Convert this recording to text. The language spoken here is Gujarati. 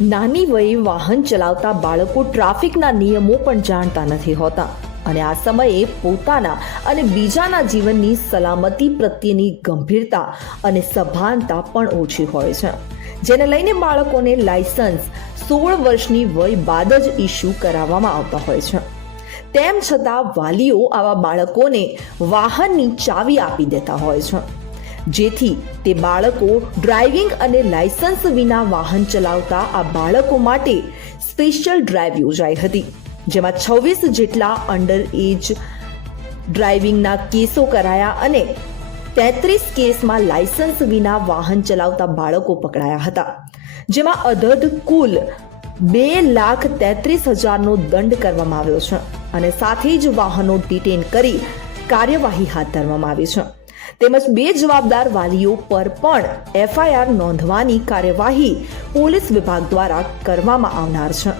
નાની વયે વાહન ચલાવતા બાળકો ટ્રાફિકના નિયમો પણ જાણતા નથી હોતા અને આ સમયે પોતાના અને બીજાના જીવનની સલામતી પ્રત્યેની ગંભીરતા અને સભાનતા પણ ઓછી હોય છે, જેને લઈને બાળકોને લાયસન્સ 16 વર્ષની વય બાદ જ ઇસ્યુ કરાવવામાં આવતા હોય છે। તેમ છતાં વાલીઓ આવા બાળકોને વાહનની ચાવી આપી દેતા હોય છે, જેથી તે બાળકો ડ્રાઇવિંગ અને લાયસન્સ વિના વાહન ચલાવતા આ બાળકો માટે સ્પેશિયલ ડ્રાઈવ યોજાઈ હતી, જેમાં 26 જેટલા અંડર એજ ડ્રાઇવિંગના કેસો કરાયા અને 33 કેસમાં લાયસન્સ વિના વાહન ચલાવતા બાળકો પકડાયા હતા, જેમાં અધધ કુલ 2,33,000નો દંડ કરવામાં આવ્યો છે અને સાથે જ વાહનો ડિટેન કરી કાર્યવાહી હાથ ધરવામાં આવી છે, તેમજ 2 જવાબદાર વાલીઓ પર પણ FIR નોંધવાની કાર્યવાહી પોલીસ વિભાગ દ્વારા કરવામાં આવનાર છે।